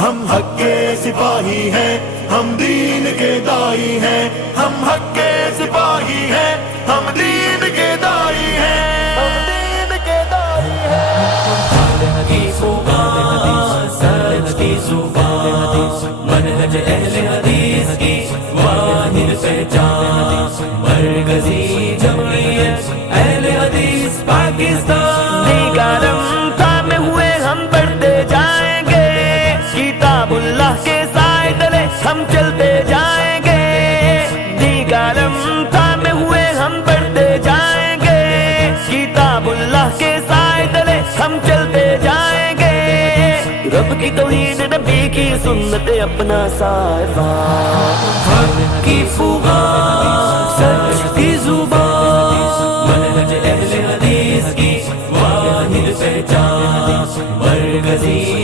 ہم حق کے سپاہی ہیں، ہم دین کے دائی ہیں، ہم حق کے سپاہی ہیں، ہم دین کے دائی ہیں، ہم دین کے دائی ہیں۔ کی زبان سچ کی زبان، منہج اہل حدیث کی واحد پہچان، مرکزی جمعیت اہل حدیث پاکستان۔ دیگرم تھامے ہوئے ہم بڑھتے جائیں گے، کتاب اللہ کے سائے تلے ہم چلتے جائیں گے۔ دیگرم تھامے ہوئے ہم بڑھتے جائیں گے، کتاب اللہ کے سائے تلے ہم چلتے جائیں گے۔ رب کی توحید، نبی کی سنت، اپنا سائبان، حق کی فغان سچ کی زبان، منہج اہل حدیث کی واحد پہچان، مرکزی